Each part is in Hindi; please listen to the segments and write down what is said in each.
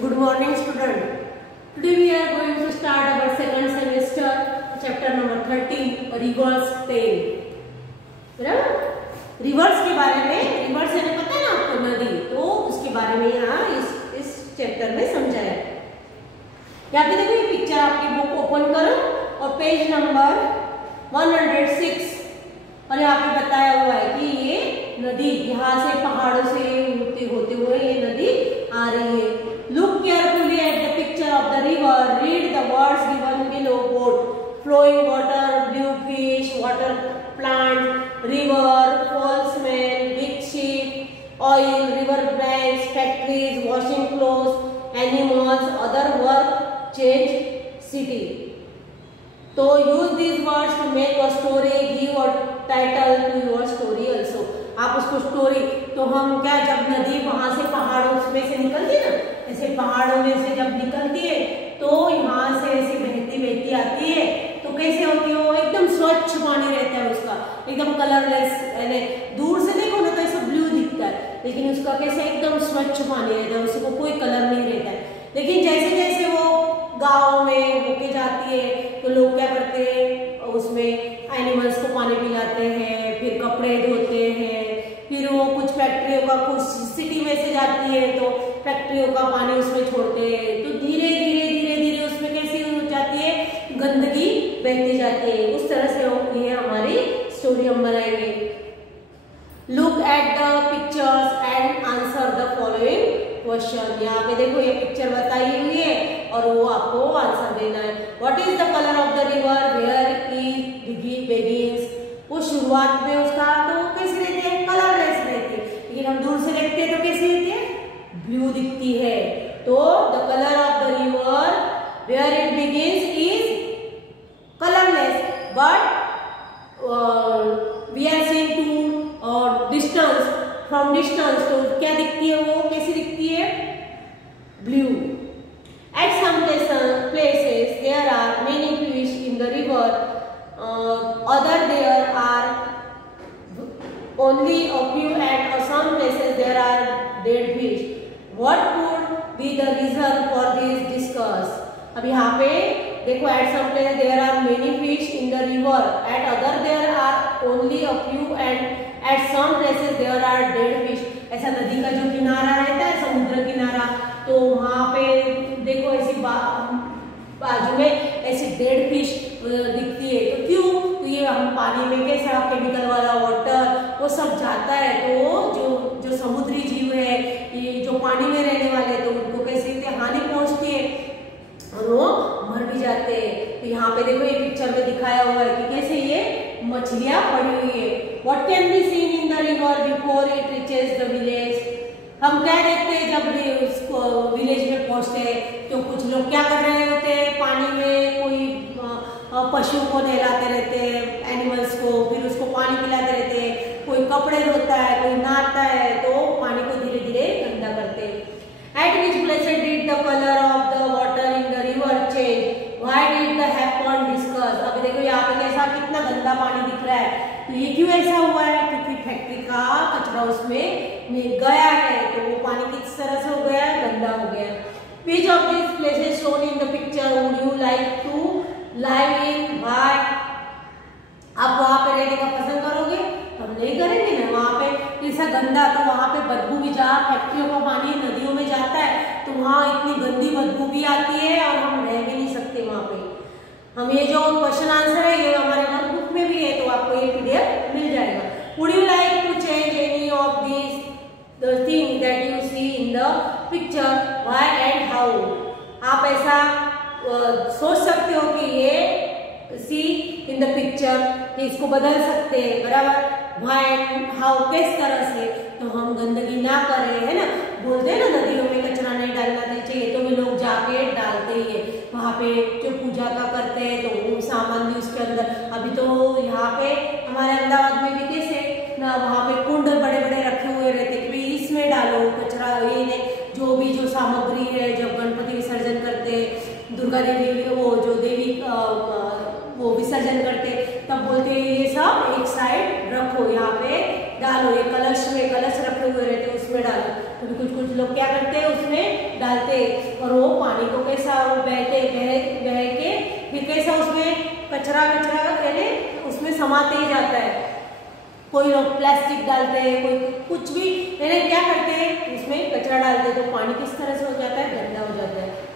Good morning, student. Today we are going to start our second semester, chapter number 13, reverse tale. बराबर? रिवर्स के बारे में, रिवर्स है पता है ना आपको, नदी, तो उसके बारे में यहाँ इस चैप्टर में समझाया है। यहाँ पे देखो ये पिक्चर, आपकी बुक ओपन करो और पेज नंबर 106, और यहाँ पे बताया हुआ है कि ये नदी यहाँ से पहाड़ों से होते हुए ये नदी आ रही है। Look carefully at the picture of the river. Read the words given below. Boat, flowing water, blue fish, water plant, river, falseman, big ship, oil, river banks, factories, washing clothes, animals, other work, change, city. So use these words to make a story. Give a title to your story also. आप उसको स्टोरी, तो हम क्या, जब नदी वहां से पहाड़ों में से निकलती है ना, ऐसे पहाड़ों में से जब निकलती है तो यहाँ से ऐसे बहती बहती आती है, तो कैसे होती है वो, एकदम स्वच्छ पानी रहता है उसका, एकदम कलरलेस, यानी दूर से देखो ना तो ऐसा ब्लू दिखता है, लेकिन उसका कैसे एकदम स्वच्छ पानी रहता है, उसको कोई कलर नहीं रहता है। लेकिन जैसे जैसे वो गाँव में होके जाती है तो लोग क्या करते हैं, उसमें एनिमल्स को पानी पिलाते हैं, फिर कपड़े धोते हैं, फिर वो कुछ फैक्ट्रियों का, कुछ सिटी में से जाती है तो फैक्ट्रियों का पानी उसमें छोड़ते हैं, तो धीरे धीरे धीरे धीरे उसमें कैसी हो जाती है, गंदगी बहती जाती है। उस तरह से ये हमारी स्टोरी हम बनाएंगे। Look at the pictures and answer the following question. यहाँ पे देखो ये पिक्चर बताई हुई है और वो आपको आंसर देना है। What is the colour of the river, where it begins. वो शुरुआत में उसका तो कैसे रहते हैं, कलरलेस रहते हैं, लेकिन हम दूर से देखते हैं तो कैसी रहती है, ब्लू दिखती है। तो the colour of the river where it begins is colourless, but we are seeing to और डिस्टेंस, फ्रॉम डिस्टेंस, तो क्या दिखती है, वो कैसी दिखती है, blue. At some places there are many fish in the river, other there are only a few, and some places there are dead fish. What could be the reason for this? Discuss. अब यहाँ पे देखो, at some places there are many fish in the river, at other there are only a few, and at some places there are dead fish. ऐसा नदी का जो किनारा रहता है, समुद्र किनारा, तो वहाँ पे देखो ऐसी बाजू में ऐसी डेड फिश दिखती है। तो क्यों, तो ये हम पानी में कैसा केमिकल वाला वाटर वो सब जाता है, तो जो समुद्री जीव है, ये जो पानी में रहने वाले, तो उनको कैसे हानि पहुंचती है और वो मर भी जाते हैं। तो यहाँ पे देखो ये पिक्चर में दिखाया हुआ है कि कैसे ये मछलियां पड़ी हुई है। What can be seen in the river before it reaches the village. हम क्या देखते हैं जब उसको विलेज में पहुंचते हैं, तो कुछ लोग क्या कर रहे होते हैं, पानी में कोई पशु को नहलाते रहते हैं, एनिमल्स को, फिर उसको पानी पिलाते रहते हैं, कोई कपड़े धोता है, कोई नहाता है, तो पानी को धीरे धीरे गंदा करते हैं। Eight which places did the colour of the water in the river change, why did the happen, discuss. अभी देखो यहाँ पे कैसा कितना गंदा पानी दिख रहा है, तो ये क्यों ऐसा हुआ है, क्योंकि फैक्ट्री का कचरा उसमें गया है, तो वो पानी किस तरह से हो गया, गंदा हो गया। Which of these places shown in the picture would you like to live in? Why? आप वहाँ पे रहने का पसंद करोगे? हम नहीं करेंगे ना, वहाँ पे ऐसा गंदा, तो वहाँ पे बदबू भी, जहाँ फैक्ट्रियों का पानी नदियों में जाता है तो वहाँ इतनी गंदी बदबू भी आती है और हम रह भी नहीं सकते वहाँ पे। हम ये जो क्वेश्चन आंसर है ये हमारे नोटबुक में भी है, तो आपको ये PDF मिल जाएगा। Would you like to change any of these the things that you see in the picture? Why and how? आप ऐसा सोच सकते हो कि ये see in the picture, इसको बदल सकते हैं, बराबर। Why and how, किस तरह से, तो हम गंदगी ना करें, है ना, बोलते हैं ना नदियों में कचरा नहीं डालना चाहिए, तो वे लोग जाके डालते ही है। वहाँ पे जो पूजा का करते हैं तो वो सामान भी उसके अंदर, अभी तो यहाँ पे हमारे अहमदाबाद में भी कैसे ना, वहाँ पे कुंड बड़े बड़े रखे हुए रहते कि भाई इसमें डालो कचरा, ये नहीं, जो भी जो सामग्री है, जब गणपति विसर्जन करते, दुर्गा देवी वो जो देवी वो विसर्जन करते, तब बोलते हैं ये सब एक साइड रखो, यहाँ पे डालो, ये कलश में कलश रखे हुए रहते उसमें डालो। तो कुछ कुछ लोग क्या करते हैं उसमें डालते, और वो पानी को कैसा बहते बह के फिर कैसा उसमें कचरा कचरा कहने उसमें समाते ही जाता है। कोई लोग प्लास्टिक डालते हैं, कोई कुछ भी यानी क्या करते हैं उसमें कचरा डालते हैं, तो पानी किस तरह से हो जाता है, गंदा हो जाता है।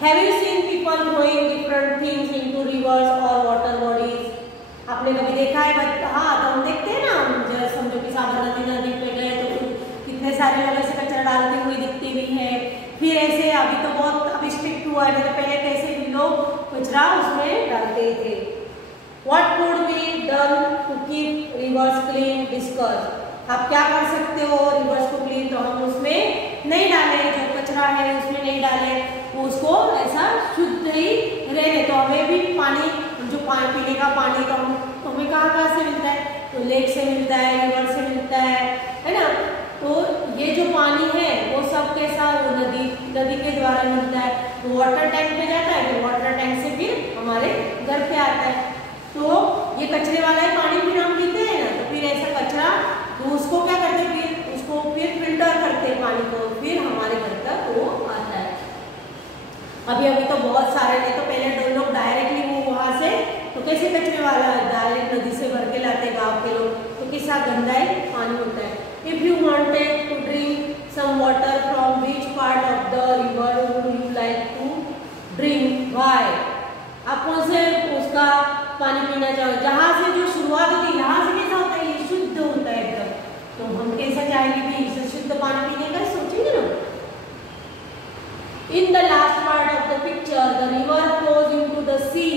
Have you seen people throwing different things into rivers or water bodies? आपने कभी देखा है? हाँ, तो हम देखते हैं ना, जैसे समझो कि साबरमती नदी पे गए तो कितने सारे लोग ऐसे कचरा डालते हुए दिखते भी हैं। फिर ऐसे अभी तो बहुत अभी स्ट्रिक्ट हुआ है, तो पहले कैसे भी लोग कचरा उसमें डालते थे। What could be done to keep rivers clean? Discuss. आप क्या कर सकते हो रिवर्स को क्लीन? तो हम उसमें नहीं डालें, जो कचरा है उसमें नहीं डालें, उसको ऐसा शुद्ध ही रहने। तो हमें भी पानी, जो पानी पीने का पानी तो हमें कहाँ से मिलता है? तो लेक से मिलता है, रिवर से मिलता है ना। तो ये जो पानी है वो सब कैसा, वो नदी के द्वारा मिलता है। तो वाटर टैंक में जाता है, तो वाटर टैंक से फिर हमारे घर पे आता है। तो ये कचरे वाला ही पानी फिर हम पीते हैं ना, तो फिर ऐसा कचरा तो उसको क्या करते हैं, फिर उसको फिर फिल्टर करते हैं पानी को, फिर हमारे घर तक वो आता है। अभी तो बहुत सारे थे, तो पहले लोग डायरेक्टली वो वहाँ से तो कैसे कचरे वाला डायरेक्ट नदी से भर के लाते गाँव के लोग, तो कितना गंदा है पानी होता है। If you wanted to drink some water from which part of the river would you like to drink? Why? आप कौन से उसका पानी पीना चाहोगे? जहाँ से जो शुरुआत होती है, यहाँ से कैसा होता है, ये शुद्ध होता है एकदम। तो हम कैसा चाहेंगे कि इसे शुद्ध पानी पीने का, सोचेंगे ना। In the last part of the picture, the river flows into the sea.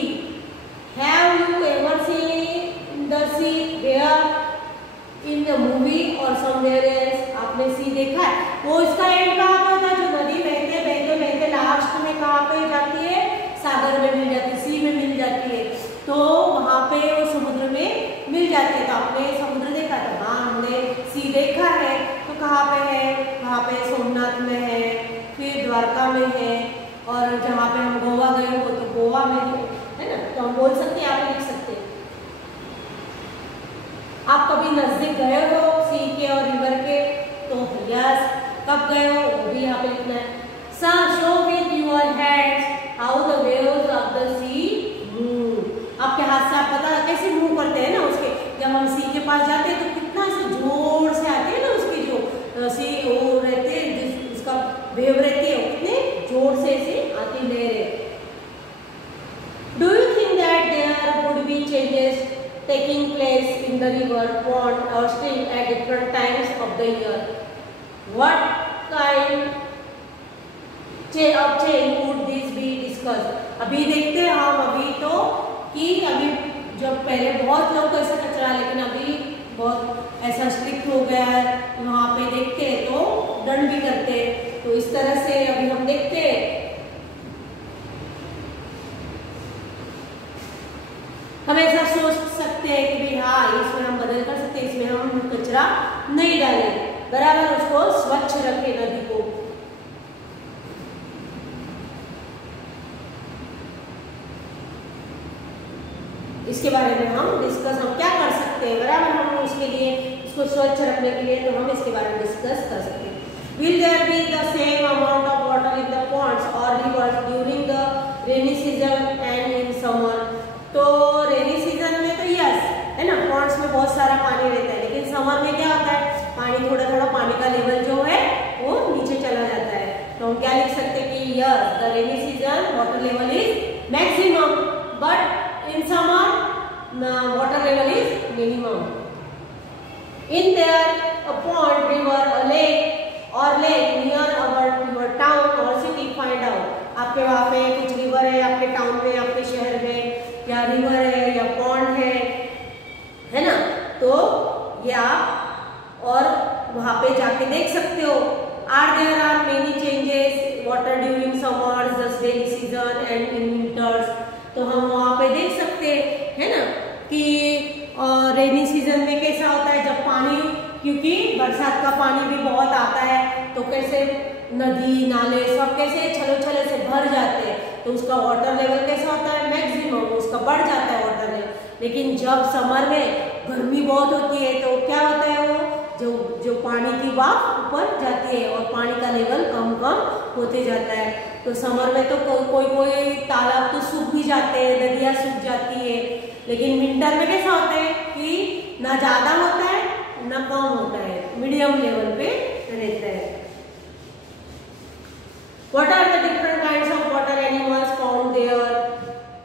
Have you ever seen the sea where in the movie or somewhere else? आपने सी देखा है? वो इसका एंड कहाँ पे होता है? जो नदी बहते बहते बहते लास्ट में कहाँ पे जाती है? सागर में मिल जाती है, सी में मिल जाती है। तो वहाँ पे वो समुद्र में मिल जाती है। तो आपने समुद्र देखा था? हाँ, हमने सी देखा है। तो कहाँ पे है? वहाँ पे सोमनाथ में है, फिर द्वारका में है, और जहाँ पे हम गोवा गए हो तो गोवा में है ना। तो हम बोल सकते हैं, आप लिख सकते हैं। आप कभी नजदीक गए हो सी के और रिवर के? तो यस, कब गए हो वो भी यहाँ पे लिखना है। Show with your hands how the waves of the sea move. आपके हाथ से आप पता कैसे मूव करते हैं ना उसके। जब हम सी के पास जाते हैं तो कितना से जोर से आते हैं ना उसकी जो सी वो रहते हैं, उसका वेव रहती है, कितने जोर से आती लहरें। Do you think that there would be changes taking place in the river, pond or stream at different times of the year? What kind of change would this be discussed? अभी देखते हैं हम अभी तो कि अभी जब पहले बहुत लोग ऐसा कचरा, लेकिन अभी बहुत ऐसा स्ट्रिक्ट हो गया है, वहाँ पे देखते हैं तो दंड भी करते हैं। तो इस तरह से अभी हम देखते हैं, हम ऐसा सोच सकते हैं कि भाई हाँ, इसमें हम बदल कर सकते हैं, इसमें हम कचरा नहीं डालें, बराबर उसको स्वच्छ रखें नदी को। इसके बारे में हम डिस्कस हम क्या कर सकते हैं, बराबर हम उसके लिए उसको स्वच्छ रखने के लिए तो हम इसके बारे में डिस्कस कर सकते हैं। Will there be the same amount of water in the ponds or rivers during the rainy season and in summer? तो रेनी सीजन में तो यस है ना, पॉन्ड्स में बहुत सारा पानी रहता है, लेकिन समर में क्या होता है, पानी थोड़ा थोड़ा पानी का लेवल जो है वो नीचे चला जाता है। तो हम क्या लिख सकते हैं कि yes, the rainy season water level is maximum, but in summer water level is minimum. In there a pond, river, a lake और लेक नियर अवर टाउन और सिटी, फाइंड आउट। आपके वहाँ पे कुछ रिवर है, आपके टाउन में, आपके शहर में, या रिवर है या पॉन्ड है ना, तो ये आप और वहाँ पे जाके देख सकते हो। There are many changes water during summers, the rainy season and in winters. तो हम वहाँ पे देख सकते हैं ना कि रेनी सीजन में कैसा होता है, जब पानी, क्योंकि बरसात का पानी भी बहुत आता है, तो कैसे नदी नाले सब कैसे छलो छले से भर जाते हैं, तो उसका वाटर लेवल कैसा होता है, मैक्सिमम उसका बढ़ जाता है वाटर लेवल। लेकिन जब समर में गर्मी बहुत होती है तो क्या होता है, वो जो पानी की वाफ ऊपर जाती है और पानी का लेवल कम कम होते जाता है। तो समर में तो कोई तालाब तो सूख भी जाते हैं, नदियाँ सूख जाती है, लेकिन विंटर में कैसा होता है कि ना ज़्यादा होता है ना कम होता है, मीडियम लेवल पे रहता है। What are the different kinds of water animals found there?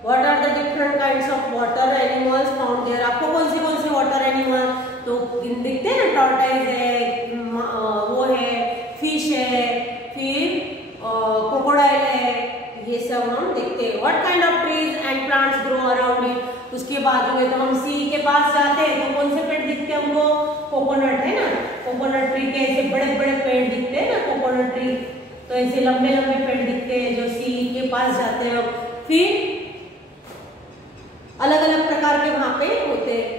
What are the different kinds of water animals found there? आपको कौन से वाटर एनिमल तो दिखते हैं ना, टॉर्टाइज है, वो है, फिश है, फिर क्रोकोडाइल है, ये सब हम देखते हैं। What kind of trees and plants grow around it? उसके बाद में तो हम सी के पास जाते हैं तो कौन से पेड़ दिखते हैं हमको? कोकोनट है ना, कोकोनट ट्री के ऐसे बड़े बड़े पेड़ दिखते हैं ना, कोकोनट ट्री तो ऐसे लंबे लंबे पेड़ दिखते हैं जो सी के पास जाते हैं। फिर अलग अलग प्रकार के वहां पे होते हैं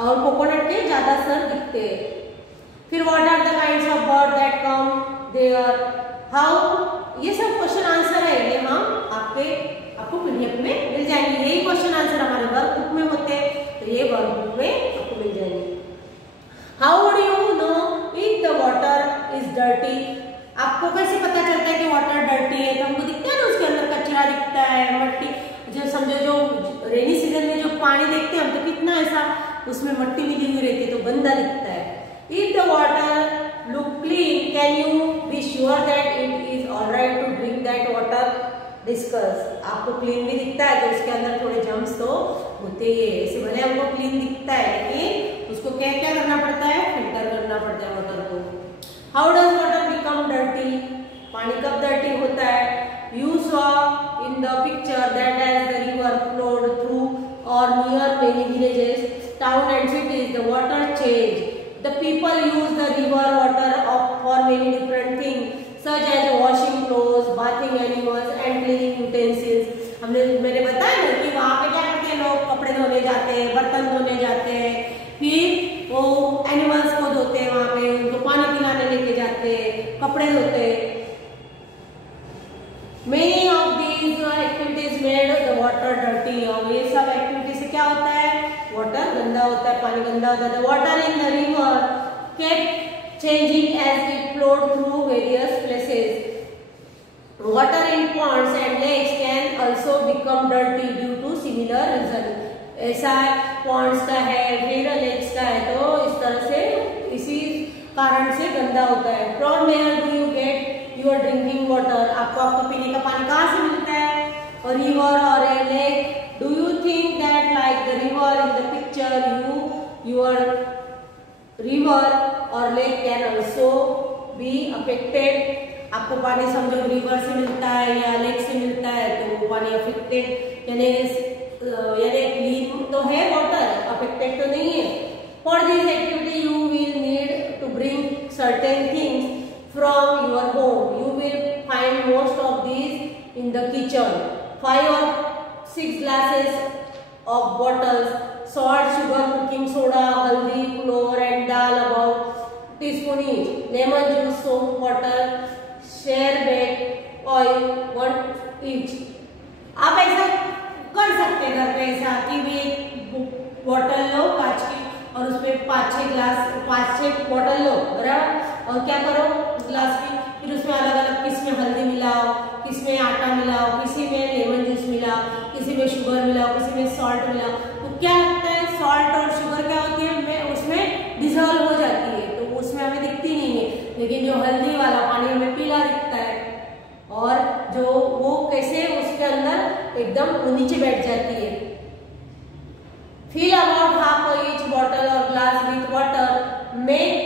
और कोकोनट के ज्यादातर दिखते हैं। फिर what are the kinds of bird that come there, how, ये सब क्वेश्चन आंसर है, ये हम आपको पीडीएफ में मिल जाएंगे। यही क्वेश्चन आंसर हमारे वर्कबुक में होते हैं, तो ये वर्कबुक में आपको मिल जाएंगे। How would you know if the water is dirty, आपको कैसे पता चलता है कि वाटर डर्टी है? तो हमको दिखता है ना, उसके अंदर कचरा दिखता है, मट्टी, जो समझो जो रेनी सीजन में जो पानी देखते हैं हम तो कितना ऐसा उसमें मट्टी मिली हुई रहती है तो गंदा दिखता है। If the water look clean can you be sure that it is alright to drink that water, discuss. आपको क्लीन भी दिखता है तो उसके अंदर थोड़े जम्स तो होते ही है, ऐसे भले हमको क्लीन दिखता है लेकिन उसको क्या क्या करना पड़ता है, फिल्टर करना पड़ता है वाटर को। How does water become dirty, पानी कब डर्टी होता है? You saw in the picture that as the river flowed through or near many villages, town and cities, the water changed. The people use the river water for many different things such as washing clothes, bathing animals and cleaning utensils. मैंने बताया ना कि वहाँ पे क्या करते हैं लोग, कपड़े धोने जाते हैं, बर्तन धोने जाते हैं, फिर वो एनिमल्स को धोते हैं, वहाँ पे उनको पानी पिलाने लेके जाते हैं, कपड़े धोते हैं। Many of these activities made the water dirty. और ये सब एक्टिविटी से क्या होता है, वाटर गंदा होता है, पानी गंदा होता है। The water in the river kept changing as it flowed through various places. Water in ponds and lakes can also become dirty due to similar reason. ऐसा ponds का है, फिर lakes का है, तो इस तरह से इसी कारण से गंदा होता है। From where do you get your drinking water? आपको आपका पीने का पानी कहाँ से मिलता है? और river or a lake, do you think that like the river in the picture, your river or lake can also be affected? आपको पानी समझो रिवर से मिलता है या लेक से मिलता है तो वो पानी अफेक्टेड यानी क्लीन तो है वाटर, अफेक्टेड तो नहीं है। For this activity you will need to bring certain things from your home. You will find most of these in the kitchen. 5 or 6 glasses of bottles, salt, sugar, cooking soda, haldi, flour and dal about teaspoon each. Lemon juice, soap, water, sherbet, oil 1 each. आप ऐसा कर सकते हैं घर पे, ऐसा कि भी बोतल लो कांच की और उसमें 5-6 बोतल लो, बराबर, और क्या करो ग्लास की, फिर उसमें अलग अलग किसमें हल्दी मिलाओ, किसमें आटा मिलाओ, किसी में लेमन जूस मिलाओ, किसी में शुगर मिलाओ, किसी में सॉल्ट मिलाओ। तो क्या होता है, सॉल्ट और शुगर क्या होती है, उसमें डिजोल्व हो जाती है तो उसमें हमें दिखती नहीं है, लेकिन जो हल्दी वाला पानी हमें पीला दिखता है और जो वो कैसे उसके अंदर एकदम नीचे बैठ जाती है। Fill about half each bottle or glass with water. Make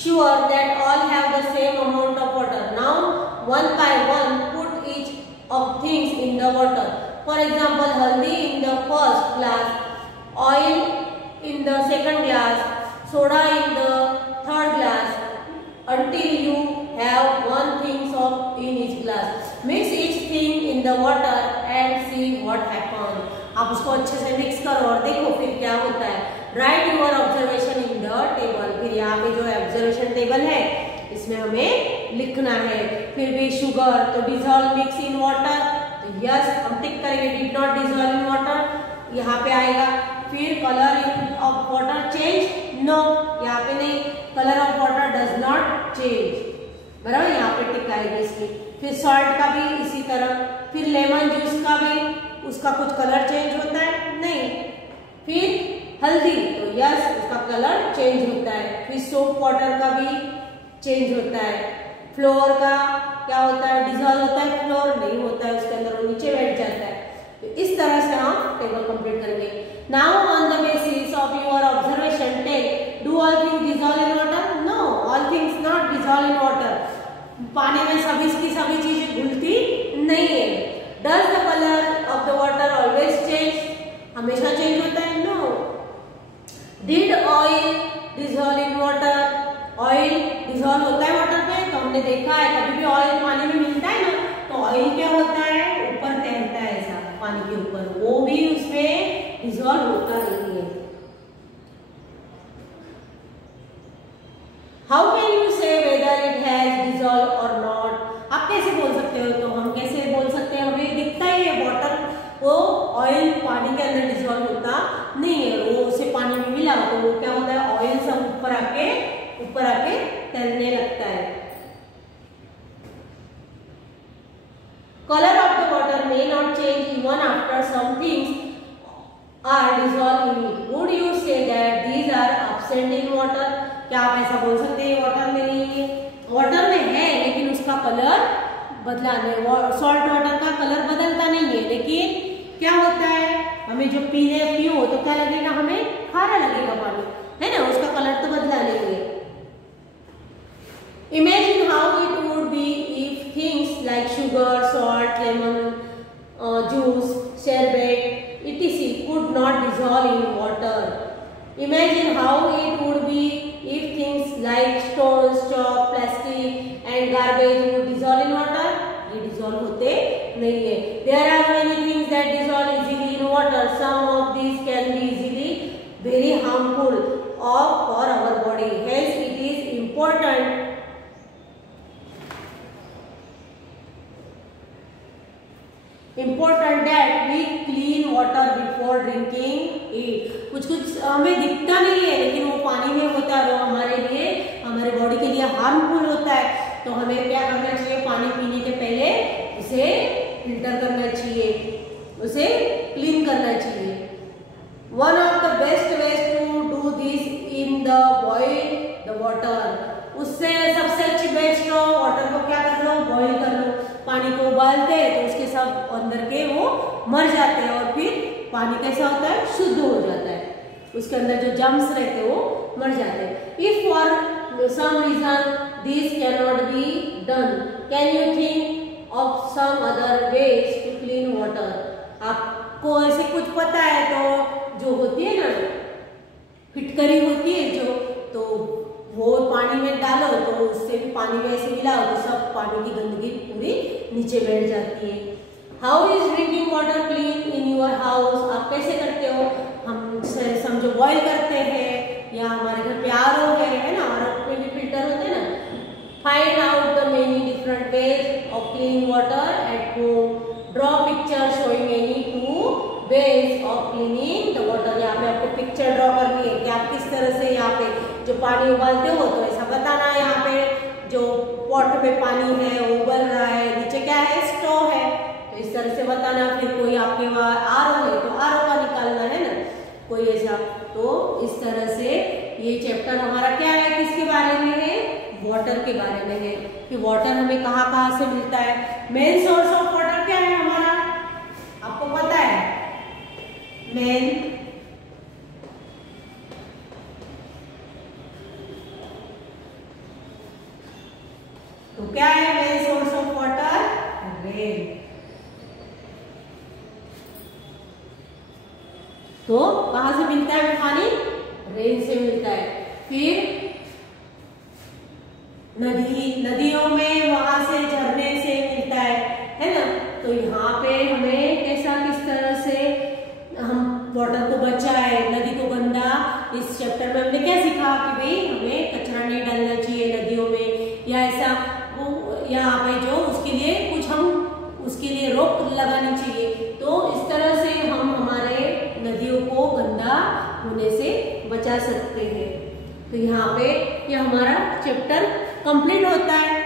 sure that all have the same amount of water. Now, one by one, put each of things in the water. For example, haldi in the first glass, oil in the second glass, soda in the third glass, until you have one thing of in each glass. Mix each thing in the water and see what happens. आप उसको अच्छे से मिक्स करो और देखो फिर क्या होता है। Write your observation in the table, फिर यहाँ पे जो है ऑब्जर्वेशन टेबल है इसमें हमें लिखना है। फिर भी शुगर तो डिजोल्व मिक्स इन वाटर, तो यस हम टिक करेंगे, did not dissolve in water, यहाँ पे आएगा। फिर colour of water change, no, यहाँ पे नहीं, colour of water does not change, बराबर, यहाँ पे टिक आएगी इसकी। फिर सॉल्ट का भी इसी तरह, फिर लेमन जूस का भी, उसका कुछ कलर चेंज होता है, नहीं। फिर हल्दी, तो यस, उसका कलर चेंज होता है। फिर सोप वाटर का भी चेंज होता है। फ्लोर का क्या होता है, डिजॉल्व होता है, फ्लोर नहीं होता है, उसके अंदर वो नीचे बैठ जाता है। तो इस तरह से हम टेबल कंप्लीट करेंगे। Now on the basis of your observation take, do all things dissolve in water? No, all things not dissolve in water. पानी में सभी की सभी चीजें घुलती नहीं है। Does the colour of the water always change? हमेशा चेंज होता है? No. Did oil dissolve in water? Oil dissolve होता है वाटर में, तो हमने देखा है कभी भी ऑयल पानी में मिलता है ना, तो ऑयल क्या होता है, ऊपर तैरता है ऐसा पानी के ऊपर, वो भी उसमें डिजॉल्व होता नहीं है। हाउ कैन यू से वेदर इट हैज डिजॉल्व और नॉट? आप कैसे बोल सकते हो? तो हम कैसे बोल सकते हैं, हमें दिखता ही है वाटर, वो ऑयल पानी के अंदर डिजॉल्व होता नहीं है, वो उसे पानी में मिला तो वो क्या होता है, ऑयल सब ऊपर आके तैरने लगता है। Colour of the water may not change even after some things are dissolved in it. Would you say that these are absent in water? क्या आप ऐसा बोल सकते हैं वाटर में नहीं है? वाटर में है लेकिन उसका कलर बदला नहीं, सॉल्ट वाटर का कलर बदलता नहीं है, लेकिन क्या होता है, हमें जो पियो तो क्या लगेगा, हमें खारा लगेगा पानी, है ना, उसका कलर तो बदला नहीं है। Imagine how it would be if things like sugar, salt, lemon juice, sherbet, etc. could not dissolve in water. Imagine how it would be if things like stones, chalk, plastic and garbage would dissolve in water. ये dissolve होते नहीं है। There are many things that dissolve easily in water. Some of these can be easily very harmful for our body. Hence, it is important that we clean water before drinking it. कुछ हमें दिखता नहीं है लेकिन वो पानी में होता है, वो हमारे लिए, हमारे बॉडी के लिए हार्मफुल होता है, तो हमें क्या करना चाहिए, पानी पीने के पहले उसे फिल्टर करना चाहिए, उसे क्लीन करना चाहिए। One of the best ways to do this in the boil the water. उससे सबसे अच्छी बेस्ट हो, वाटर को क्या कर लो, बॉईल कर लो। पानी को उबालते हैं तो उसके सब अंदर के वो मर जाते हैं और फिर पानी कैसा होता है, शुद्ध हो जाता है, उसके अंदर जो जर्म्स रहते हैं वो मर जाते हैं। If for some reason this can not be done, can you think of some other ways to clean water? आपको ऐसे कुछ पता है तो जो होती है ना फिटकरी होती है जो, तो वो पानी में डालो तो उससे भी पानी में ऐसे मिलाओ तो सब पानी की गंदगी पूरी नीचे बैठ जाती है। How is drinking water clean in your house? आप कैसे करते हो? हम समझो बॉईल करते हैं या हमारे घर पे आरओ है ना, आरओ में भी फिल्टर होते हैं ना। Find out the many different ways of clean water at home. Draw picture showing any two ways of cleaning the water. यहाँ पे आपको पिक्चर ड्रॉ करनी है कि आप किस तरह से यहाँ पे जो पानी उबालते हो तो ऐसा बताना है, यहाँ पे जो पॉट में पानी है वो उबल रहा है, नीचे क्या है, स्टोव है, तो इस तरह से बताना। फिर कोई आपके वहाँ आरओ है तो आरओ का निकालना है ना, कोई ऐसा, तो इस तरह से ये चैप्टर हमारा क्या है, किसके बारे में है, वाटर के बारे में है कि वाटर हमें कहाँ कहाँ से मिलता है। मेन सोर्स ऑफ वाटर क्या है हमारा, आपको पता है, मेन तो क्या है main source of water, rain. तो कहां से मिलता है पानी, रेन से मिलता है। फिर नदियों में वहां से झरने से मिलता है ना। तो यहाँ पे हमें कैसा, किस तरह से हम वाटर को बचाए, नदी को गंदा, इस चैप्टर में हमने क्या सीखा कि भाई हमें कचरा नहीं डालना चाहिए नदियों में, या ऐसा यहाँ पे जो उसके लिए कुछ हम उसके लिए रोक लगानी चाहिए। तो इस तरह से हम हमारे नदियों को गंदा बचा सकते हैं। तो यहाँ पे ये हमारा चैप्टर कंप्लीट होता है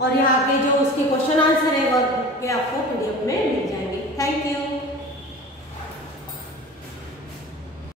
और यहाँ के जो उसके क्वेश्चन आंसर है वो आपको PDF में मिल जाएंगे। Thank you.